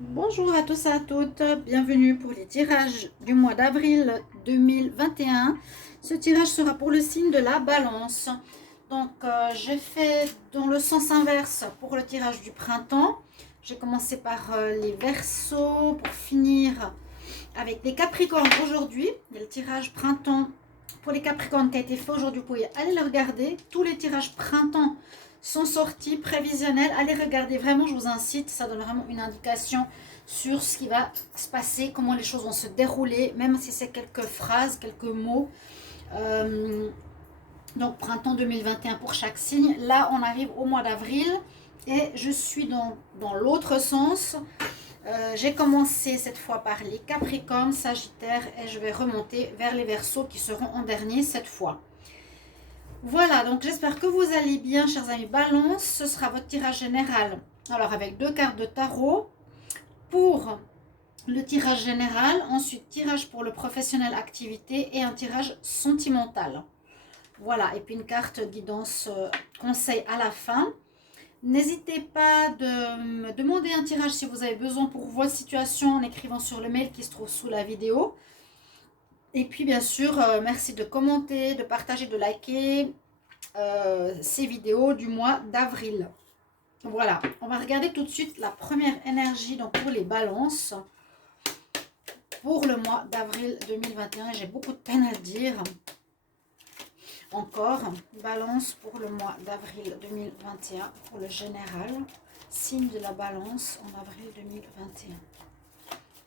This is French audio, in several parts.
Bonjour à tous et à toutes, bienvenue pour les tirages du mois d'avril 2021. Ce tirage sera pour le signe de la balance. Donc j'ai fait dans le sens inverse pour le tirage du printemps. J'ai commencé par les Verseaux pour finir avec les Capricornes aujourd'hui. Il y a le tirage printemps pour les Capricornes qui a été fait aujourd'hui. Vous pouvez aller le regarder. Tous les tirages printemps sont sortis, prévisionnels. Allez regarder, vraiment, je vous incite. Ça donne vraiment une indication sur ce qui va se passer, comment les choses vont se dérouler, même si c'est quelques phrases, quelques mots. Euh, donc, printemps 2021 pour chaque signe. Là, on arrive au mois d'avril et je suis dans l'autre sens. J'ai commencé cette fois par les Capricornes, Sagittaires et je vais remonter vers les Verseaux qui seront en dernier cette fois. Voilà, donc j'espère que vous allez bien, chers amis Balance. Ce sera votre tirage général. Alors, avec deux cartes de tarot pour le tirage général, ensuite tirage pour le professionnel activité et un tirage sentimental. Voilà, et puis une carte guidance conseil à la fin. N'hésitez pas de me demander un tirage si vous avez besoin pour votre situation en écrivant sur le mail qui se trouve sous la vidéo. Et puis bien sûr, merci de commenter, de partager, de liker ces vidéos du mois d'avril. Voilà, on va regarder tout de suite la première énergie donc pour les balances. Pour le mois d'avril 2021, j'ai beaucoup de peine à le dire. Encore, balance pour le mois d'avril 2021, pour le général. Signe de la balance en avril 2021.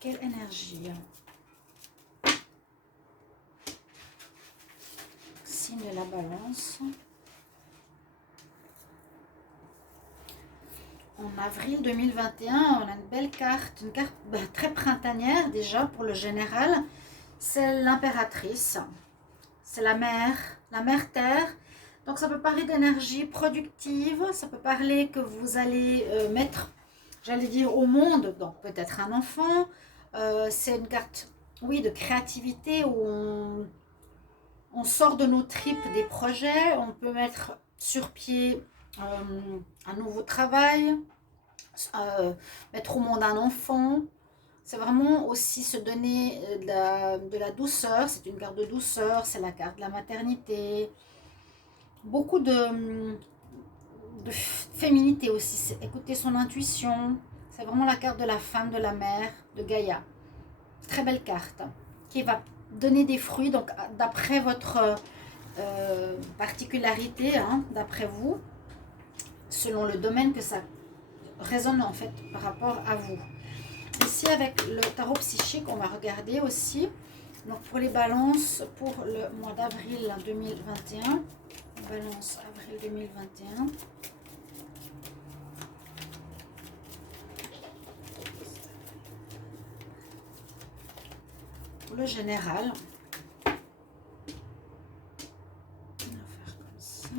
Quelle énergie! Signe de la balance. En avril 2021, on a une belle carte, une carte très printanière déjà pour le général. C'est l'impératrice. C'est la mère terre. Donc ça peut parler d'énergie productive, ça peut parler que vous allez mettre, j'allais dire, au monde, donc peut-être un enfant. C'est une carte, oui, de créativité où on sort de nos tripes des projets, on peut mettre sur pied un nouveau travail, mettre au monde un enfant. C'est vraiment aussi se donner de la douceur. C'est une carte de douceur, c'est la carte de la maternité. Beaucoup de féminité aussi. Écouter son intuition. C'est vraiment la carte de la femme, de la mère, de Gaïa. Très belle carte qui va donner des fruits. Donc, d'après votre particularité, hein, d'après vous, selon le domaine que ça résonne en fait par rapport à vous. Ici, avec le tarot psychique, on va regarder aussi. Donc, pour les balances, pour le mois d'avril 2021. Balance avril 2021. Pour le général. On va faire comme ça.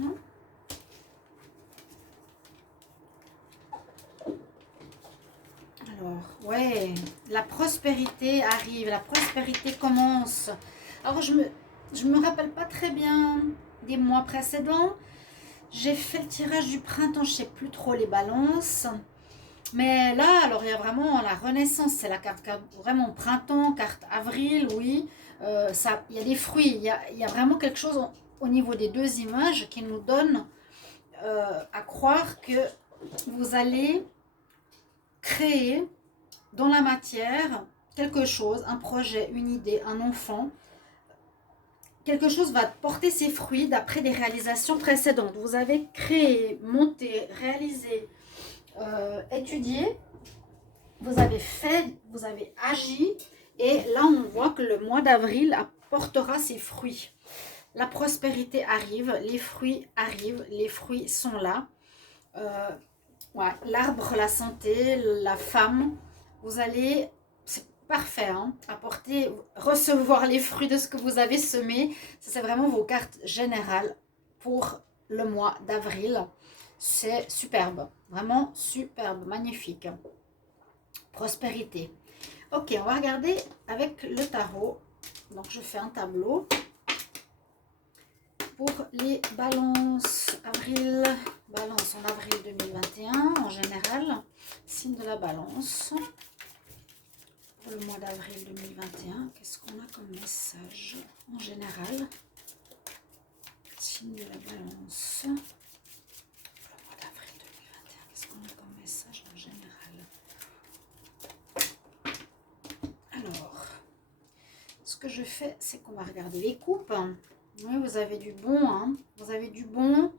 Alors, ouais, la prospérité arrive, la prospérité commence. Alors, je me rappelle pas très bien des mois précédents. J'ai fait le tirage du printemps, je sais plus trop les balances. Mais là, alors il y a vraiment la renaissance, c'est la carte vraiment printemps, carte avril, oui. Ça, il y a des fruits, il y a vraiment quelque chose au niveau des deux images qui nous donne à croire que vous allez créer dans la matière quelque chose, un projet, une idée, un enfant. Quelque chose va porter ses fruits d'après des réalisations précédentes. Vous avez créé, monté, réalisé, étudié, vous avez fait, vous avez agi, et là on voit que le mois d'avril apportera ses fruits. La prospérité arrive, les fruits sont là. Ouais, l'arbre, la santé, la femme, vous allez, c'est parfait, hein, apporter, recevoir les fruits de ce que vous avez semé. Ça, c'est vraiment vos cartes générales pour le mois d'avril. C'est superbe, vraiment superbe, magnifique. Prospérité. Ok, on va regarder avec le tarot. Donc, je fais un tableau pour les balances avril. Balance en avril 2021 en général. Signe de la balance. pour le mois d'avril 2021. Qu'est-ce qu'on a comme message en général? Signe de la balance. Pour le mois d'avril 2021, qu'est-ce qu'on a comme message en général? Alors, ce que je fais, c'est qu'on va regarder les coupes. Oui, vous avez du bon, hein. Vous avez du bon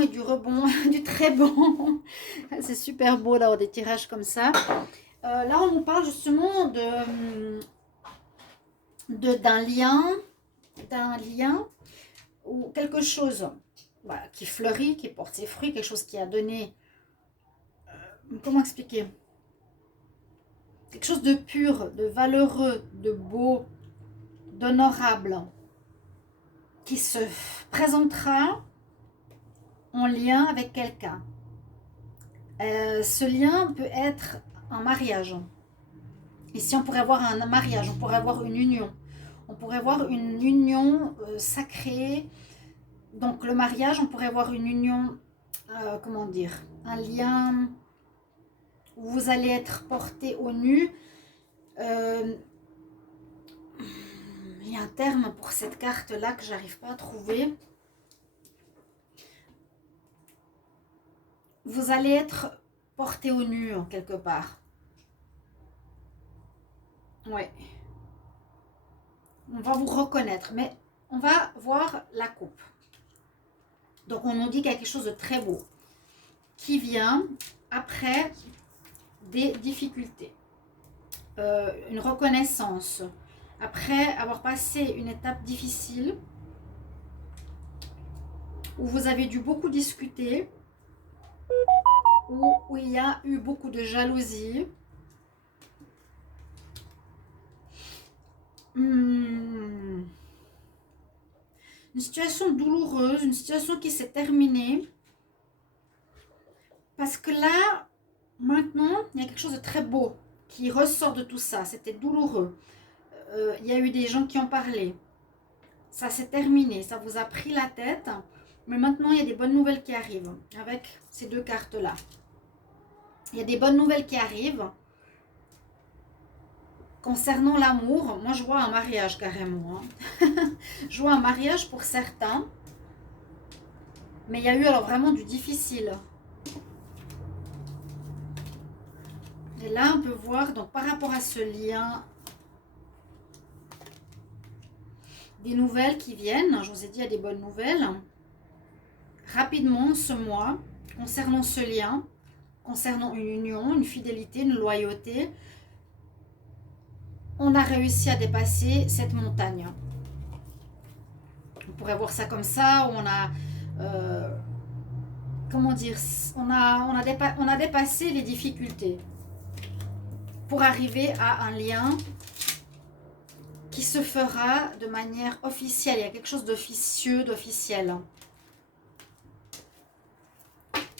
et du rebond, du très bon. C'est super beau d'avoir des tirages comme ça. Là, on nous parle justement d'un lien ou quelque chose qui fleurit, qui porte ses fruits, quelque chose qui a donné, comment expliquer? Quelque chose de pur, de valeureux, de beau, d'honorable, qui se présentera en lien avec quelqu'un. Ce lien peut être un mariage. Ici, on pourrait avoir un mariage, on pourrait avoir une union. On pourrait avoir une union sacrée. Donc, le mariage, on pourrait avoir une union, comment dire, un lien où vous allez être porté au nu. Il y a un terme pour cette carte-là que j'arrive pas à trouver. Vous allez être porté au nu, en quelque part. Ouais. On va vous reconnaître, mais on va voir la coupe. Donc, on nous dit qu'il y a quelque chose de très beau qui vient après des difficultés. Une reconnaissance. Après avoir passé une étape difficile où vous avez dû beaucoup discuter, où il y a eu beaucoup de jalousie. Une situation douloureuse, une situation qui s'est terminée. Parce que là, maintenant, il y a quelque chose de très beau qui ressort de tout ça. C'était douloureux. Il y a eu des gens qui ont parlé. Ça s'est terminé, ça vous a pris la tête. Mais maintenant, il y a des bonnes nouvelles qui arrivent avec ces deux cartes-là. Il y a des bonnes nouvelles qui arrivent. Concernant l'amour, moi je vois un mariage carrément. Hein. Je vois un mariage pour certains. Mais il y a eu alors vraiment du difficile. Et là, on peut voir, donc par rapport à ce lien, des nouvelles qui viennent. Je vous ai dit, il y a des bonnes nouvelles. Rapidement, ce mois, concernant ce lien, concernant une union, une fidélité, une loyauté, on a réussi à dépasser cette montagne. On pourrait voir ça comme ça, où on a... comment dire, on a dépassé les difficultés pour arriver à un lien qui se fera de manière officielle. Il y a quelque chose d'officieux, d'officiel.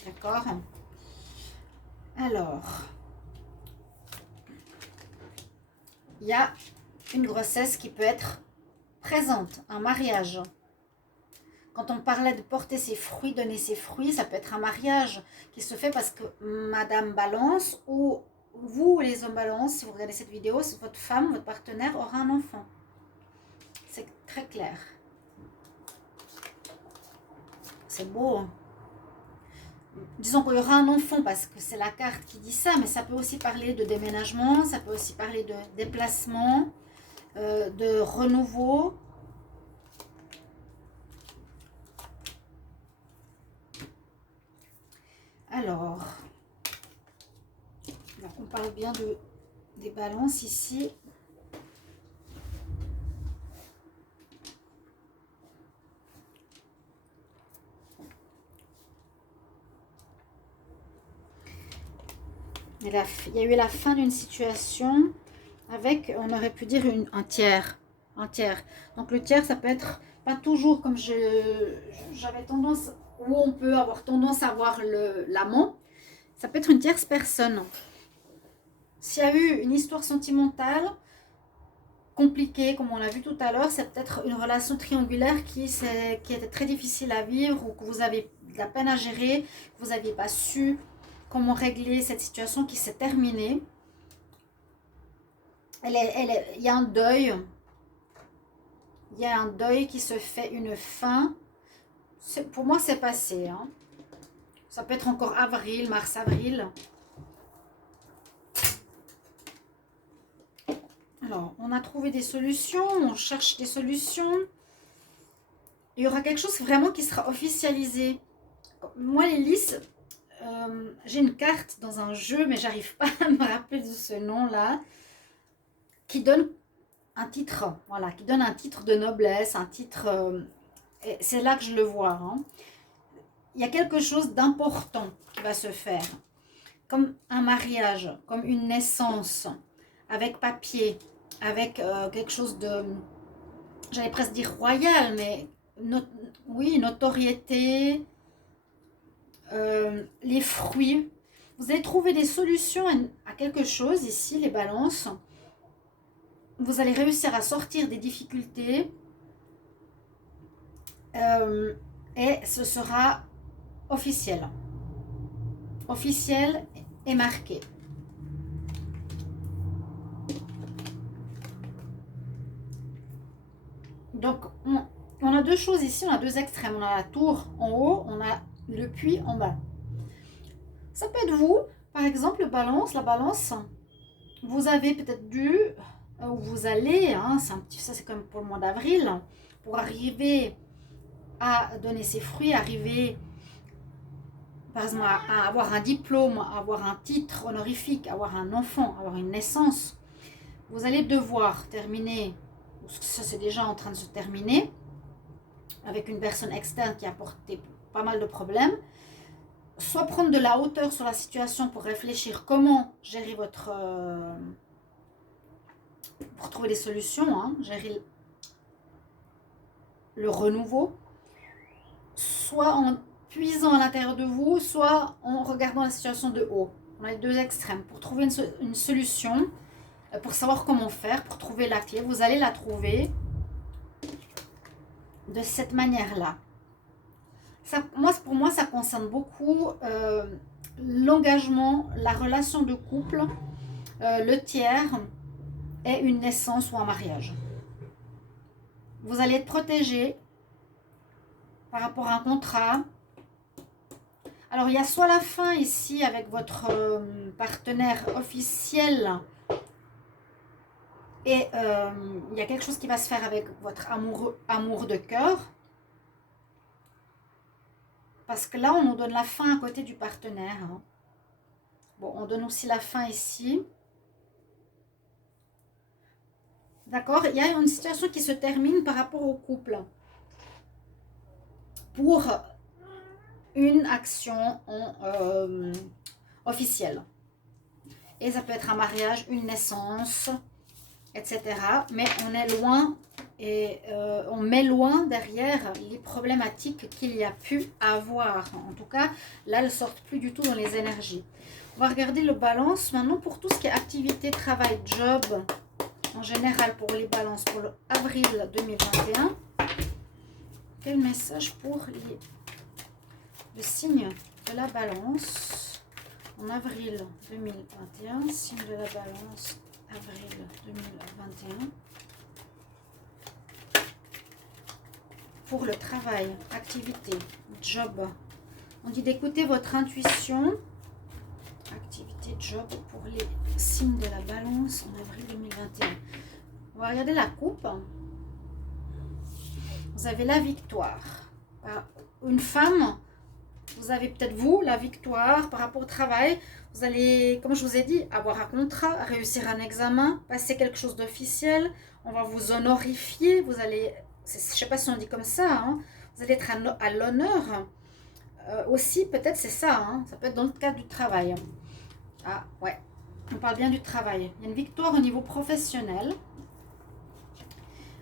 D'accord? Alors, il y a une grossesse qui peut être présente, un mariage. Quand on parlait de porter ses fruits, donner ses fruits, ça peut être un mariage qui se fait parce que Madame Balance ou vous, les hommes Balance, si vous regardez cette vidéo, votre femme, votre partenaire aura un enfant. C'est très clair. C'est beau. Hein? Disons qu'il y aura un enfant parce que c'est la carte qui dit ça, mais ça peut aussi parler de déménagement, ça peut aussi parler de déplacement, de renouveau. Alors, on parle bien des balances ici. Il y a eu la fin d'une situation avec, on aurait pu dire, un tiers. Un tiers. Donc le tiers, ça peut être pas toujours comme j'avais tendance, où on peut avoir tendance à voir l'amant. Ça peut être une tierce personne. S'il y a eu une histoire sentimentale compliquée, comme on l'a vu tout à l'heure, c'est peut-être une relation triangulaire qui était très difficile à vivre ou que vous avez de la peine à gérer, que vous n'aviez pas su comment régler cette situation qui s'est terminée. il y a un deuil. Il y a un deuil qui se fait, une fin. Pour moi, c'est passé. Hein. Ça peut être encore avril, mars-avril. Alors, on a trouvé des solutions. On cherche des solutions. Il y aura quelque chose vraiment qui sera officialisé. Moi, les lys, j'ai une carte dans un jeu, mais j'arrive pas à me rappeler de ce nom-là, qui donne un titre, voilà, qui donne un titre de noblesse, un titre, c'est là que je le vois. Hein. Il y a quelque chose d'important qui va se faire, comme un mariage, comme une naissance, avec papier, avec quelque chose de, j'allais presque dire royal, mais oui, notoriété, les fruits. Vous allez trouver des solutions à quelque chose ici, les balances. Vous allez réussir à sortir des difficultés et ce sera officiel. Officiel et marqué. Donc, on a deux choses ici, on a deux extrêmes. On a la tour en haut, on a le puits en bas. Ça peut être vous, par exemple, la balance, vous avez peut-être dû, ou vous allez, hein, ça c'est comme pour le mois d'avril, pour arriver à donner ses fruits, arriver par exemple à avoir un diplôme, à avoir un titre honorifique, à avoir un enfant, à avoir une naissance, vous allez devoir terminer, ça c'est déjà en train de se terminer, avec une personne externe qui a apporté pas mal de problèmes, soit prendre de la hauteur sur la situation pour réfléchir comment gérer votre... pour trouver des solutions, hein, gérer le renouveau, soit en puisant à l'intérieur de vous, soit en regardant la situation de haut. On a les deux extrêmes. Pour trouver une solution, pour savoir comment faire, pour trouver la clé, vous allez la trouver de cette manière-là. Pour moi, ça concerne beaucoup l'engagement, la relation de couple, le tiers et une naissance ou un mariage. Vous allez être protégé par rapport à un contrat. Alors, il y a soit la fin ici avec votre partenaire officiel et il y a quelque chose qui va se faire avec votre amour de cœur. Parce que là, on nous donne la fin à côté du partenaire. Hein. Bon, on donne aussi la fin ici. D'accord? Il y a une situation qui se termine par rapport au couple. Pour une action officielle. Et ça peut être un mariage, une naissance, etc. Mais on est loin et on met loin derrière les problématiques qu'il y a pu avoir. En tout cas, là, elles ne sortent plus du tout dans les énergies. On va regarder le balance maintenant pour tout ce qui est activité, travail, job, en général pour les balances pour avril 2021. Quel message pour le signe de la balance en avril 2021, signe de la balance, avril 2021. Pour le travail, activité, job. On dit d'écouter votre intuition. Activité, job pour les signes de la balance en avril 2021. On va regarder la coupe. Vous avez la victoire. Une femme, vous avez peut-être vous, la victoire par rapport au travail. Vous allez, comme je vous ai dit, avoir un contrat, réussir un examen, passer quelque chose d'officiel. On va vous honorifier. Vous allez, je ne sais pas si on dit comme ça, hein, vous allez être à l'honneur. Aussi, peut-être c'est ça, hein, ça peut être dans le cadre du travail. Ah, ouais, on parle bien du travail. Il y a une victoire au niveau professionnel.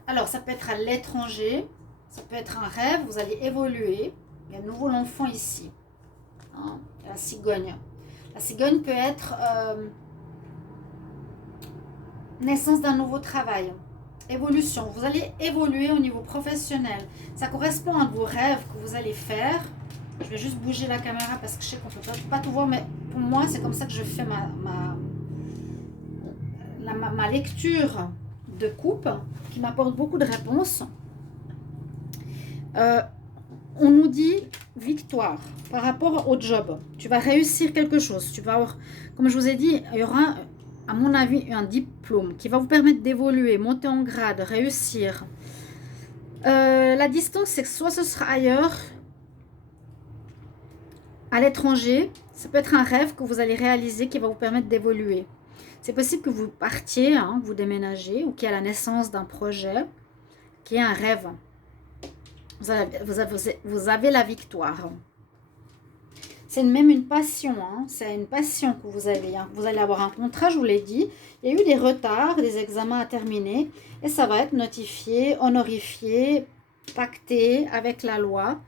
Alors, ça peut être à l'étranger. Ça peut être un rêve, vous allez évoluer. Il y a de nouveau l'enfant ici. Hein, la cigogne. La cigogne peut être naissance d'un nouveau travail. Évolution. Vous allez évoluer au niveau professionnel. Ça correspond à vos rêves que vous allez faire. Je vais juste bouger la caméra parce que je sais qu'on ne peut pas tout voir. Mais pour moi, c'est comme ça que je fais ma lecture de coupe qui m'apporte beaucoup de réponses. On nous dit victoire par rapport au job. Tu vas réussir quelque chose. Tu vas avoir, comme je vous ai dit, il y aura, à mon avis, un diplôme qui va vous permettre d'évoluer, monter en grade, réussir. La distance, c'est que soit ce sera ailleurs, à l'étranger. Ça peut être un rêve que vous allez réaliser qui va vous permettre d'évoluer. C'est possible que vous partiez, hein, vous déménagez, ou qu'il y ait la naissance d'un projet, qui est un rêve. Vous avez la victoire. C'est même une passion. Hein. C'est une passion que vous avez. Hein. Vous allez avoir un contrat, je vous l'ai dit. Il y a eu des retards, des examens à terminer. Et ça va être notifié, honorifié, pacté avec la loi.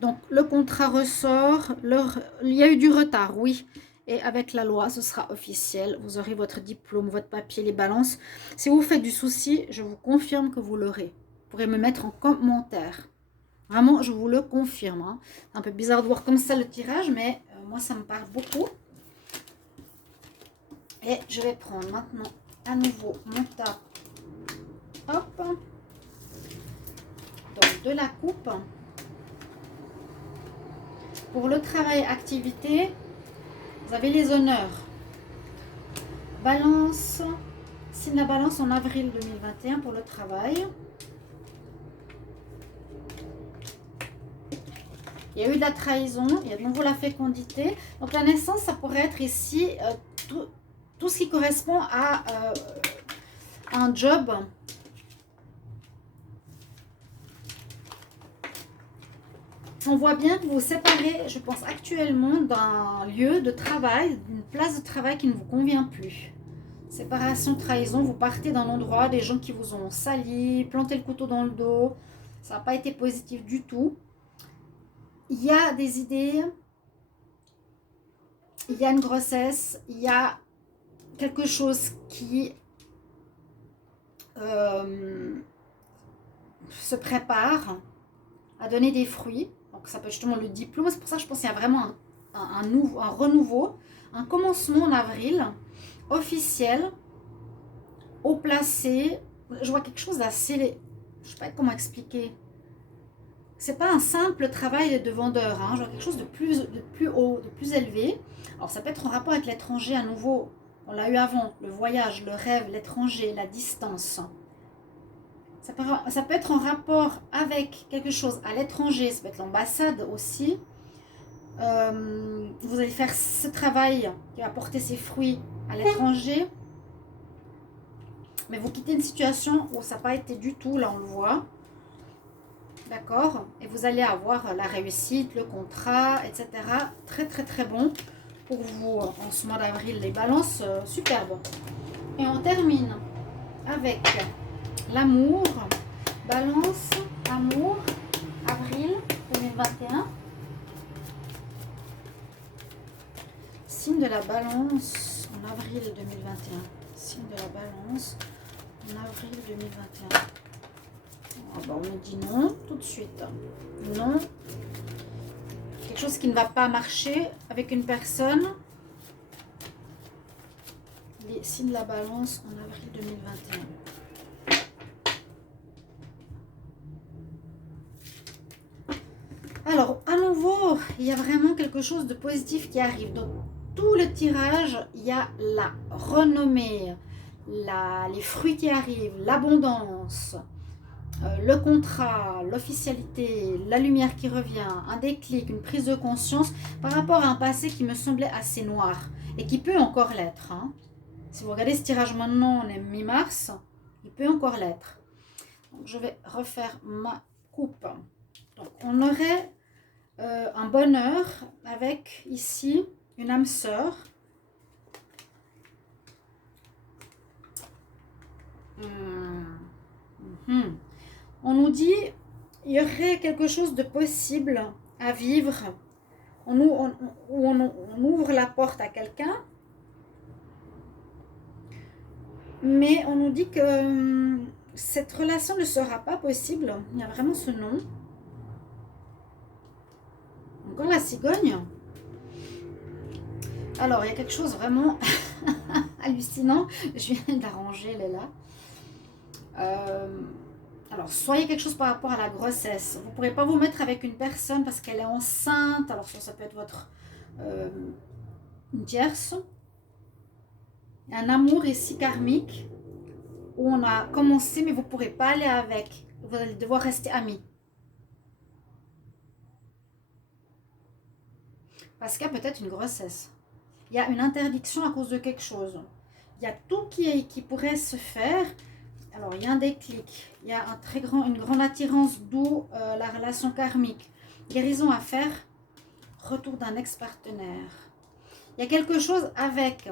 Donc, le contrat ressort. Il y a eu du retard, oui. Et avec la loi, ce sera officiel. Vous aurez votre diplôme, votre papier, les balances. Si vous faites du souci, je vous confirme que vous l'aurez. Vous pourrez me mettre en commentaire. Vraiment, je vous le confirme. Hein. C'est un peu bizarre de voir comme ça le tirage, mais moi, ça me parle beaucoup. Et je vais prendre maintenant à nouveau mon tas. Hop. Donc, de la coupe. Pour le travail activité, vous avez les honneurs. Balance. Signe la balance en avril 2021 pour le travail. Il y a eu de la trahison, il y a de nouveau la fécondité. Donc la naissance, ça pourrait être ici tout ce qui correspond à un job. On voit bien que vous vous séparez, je pense actuellement, d'un lieu de travail, d'une place de travail qui ne vous convient plus. Séparation, trahison, vous partez d'un endroit, des gens qui vous ont sali, planté le couteau dans le dos. Ça n'a pas été positif du tout. Il y a des idées, il y a une grossesse, il y a quelque chose qui se prépare à donner des fruits. Donc ça peut être justement le diplôme. C'est pour ça que je pense qu'il y a vraiment un renouveau, un commencement en avril, officiel, haut placé. Je vois quelque chose d'assez, je ne sais pas comment expliquer. C'est pas un simple travail de vendeur, hein. Je vois quelque chose de plus haut, de plus élevé. Alors ça peut être en rapport avec l'étranger à nouveau. On l'a eu avant, le voyage, le rêve, l'étranger, la distance. Ça peut être en rapport avec quelque chose à l'étranger, ça peut être l'ambassade aussi. Vous allez faire ce travail qui va porter ses fruits à l'étranger. Mais vous quittez une situation où ça n'a pas été du tout, là on le voit. D'accord? Et vous allez avoir la réussite, le contrat, etc. Très, très, très bon pour vous en ce mois d'avril. Les balances, superbes. Et on termine avec l'amour. Balance, amour, avril 2021. Signe de la balance en avril 2021. Signe de la balance en avril 2021. Ah bah on me dit non tout de suite. Non. Quelque chose qui ne va pas marcher avec une personne. Les signes de la balance en avril 2021. Alors, à nouveau, il y a vraiment quelque chose de positif qui arrive. Dans tout le tirage, il y a la renommée, les fruits qui arrivent, l'abondance, le contrat, l'officialité, la lumière qui revient, un déclic, une prise de conscience par rapport à un passé qui me semblait assez noir et qui peut encore l'être. Hein. Si vous regardez ce tirage maintenant, on est mi-mars, il peut encore l'être. Donc, je vais refaire ma coupe. Donc, on aurait un bonheur avec ici une âme sœur. On nous dit il y aurait quelque chose de possible à vivre. On ouvre la porte à quelqu'un, mais on nous dit que cette relation ne sera pas possible. Il y a vraiment ce nom. Encore la cigogne. Alors, il y a quelque chose vraiment hallucinant. Sinon, je viens d'arranger, elle est là. Alors, soyez quelque chose par rapport à la grossesse. Vous ne pourrez pas vous mettre avec une personne parce qu'elle est enceinte. Alors, ça peut être votre une tierce. Un amour ici karmique où on a commencé, mais vous ne pourrez pas aller avec. Vous allez devoir rester amis. Parce qu'il y a peut-être une grossesse. Il y a une interdiction à cause de quelque chose. Il y a tout qui pourrait se faire. Alors, il y a un déclic. Il y a une grande attirance, d'où la relation karmique. Guérison à faire. Retour d'un ex-partenaire. Il y a quelque chose avec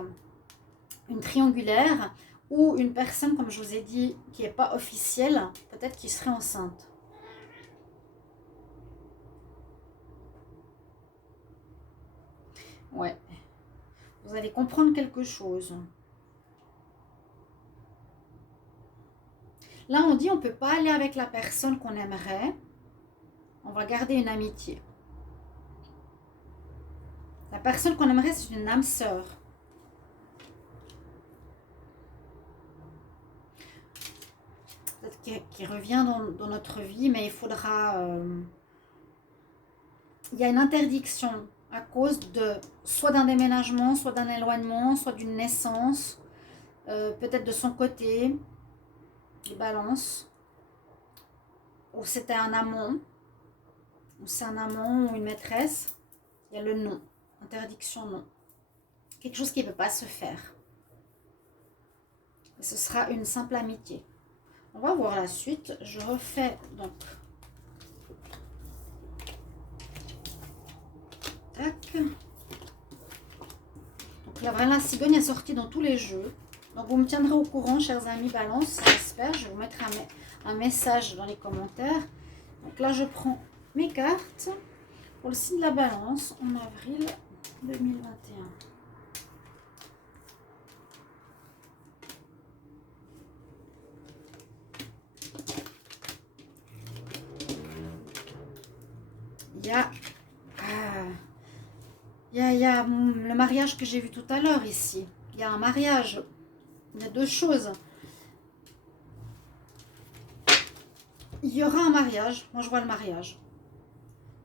une triangulaire ou une personne, comme je vous ai dit, qui n'est pas officielle. Peut-être qui serait enceinte. Ouais. Vous allez comprendre quelque chose. Là, on dit on ne peut pas aller avec la personne qu'on aimerait. On va garder une amitié. La personne qu'on aimerait, c'est une âme sœur. Peut-être qui revient dans notre vie, mais il faudra... il y a une interdiction à cause de soit d'un déménagement, soit d'un éloignement, soit d'une naissance, peut-être de son côté, les balances, ou c'était un amant, ou c'est un amant ou une maîtresse, il y a le non, interdiction non. Quelque chose qui ne peut pas se faire. Et ce sera une simple amitié. On va voir la suite. Je refais donc. Tac. Donc là, voilà, la cigogne est sortie dans tous les jeux. Donc vous me tiendrez au courant, chers amis balance, j'espère. Je vais vous mettre un message dans les commentaires. Donc là, je prends mes cartes pour le signe de la balance en avril 2021. Il y a le mariage que j'ai vu tout à l'heure ici. Il y a un mariage. Il y a deux choses. Il y aura un mariage. Moi, je vois le mariage.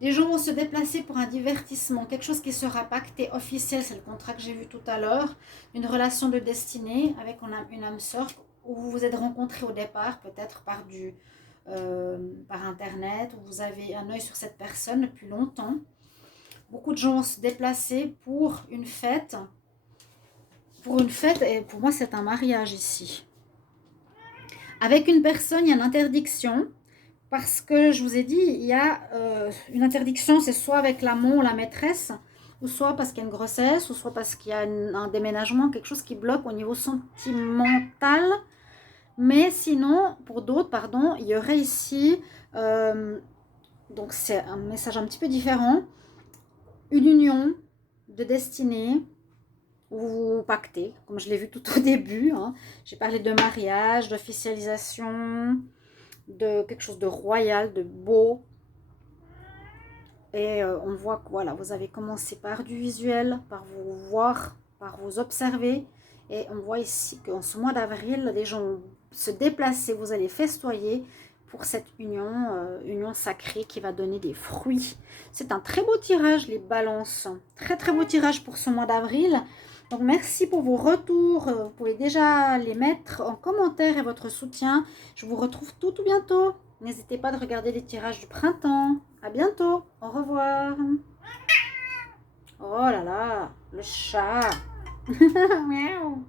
Les gens vont se déplacer pour un divertissement. Quelque chose qui sera pacté officiel. C'est le contrat que j'ai vu tout à l'heure. Une relation de destinée avec une âme sœur où vous vous êtes rencontrés au départ. Peut-être par Internet. Où vous avez un œil sur cette personne depuis longtemps. Beaucoup de gens vont se déplacer pour une fête. Et pour moi, c'est un mariage ici. Avec une personne, il y a une interdiction. Parce que, je vous ai dit, il y a une interdiction, c'est soit avec l'amant ou la maîtresse, ou soit parce qu'il y a une grossesse, ou soit parce qu'il y a un déménagement, quelque chose qui bloque au niveau sentimental. Mais sinon, pour d'autres, pardon, il y aurait ici, donc c'est un message un petit peu différent, une union de destinée, où vous pactez, comme je l'ai vu tout au début. Hein. J'ai parlé de mariage, d'officialisation, de quelque chose de royal, de beau. Et on voit que voilà, vous avez commencé par du visuel, par vous voir, par vous observer. Et on voit ici qu'en ce mois d'avril, les gens vont se déplacer, vous allez festoyer pour cette union sacrée qui va donner des fruits. C'est un très beau tirage, les balances. Très très beau tirage pour ce mois d'avril. Donc merci pour vos retours. Vous pouvez déjà les mettre en commentaire et votre soutien. Je vous retrouve tout bientôt. N'hésitez pas de regarder les tirages du printemps. À bientôt. Au revoir. Oh là là, le chat. Miaou.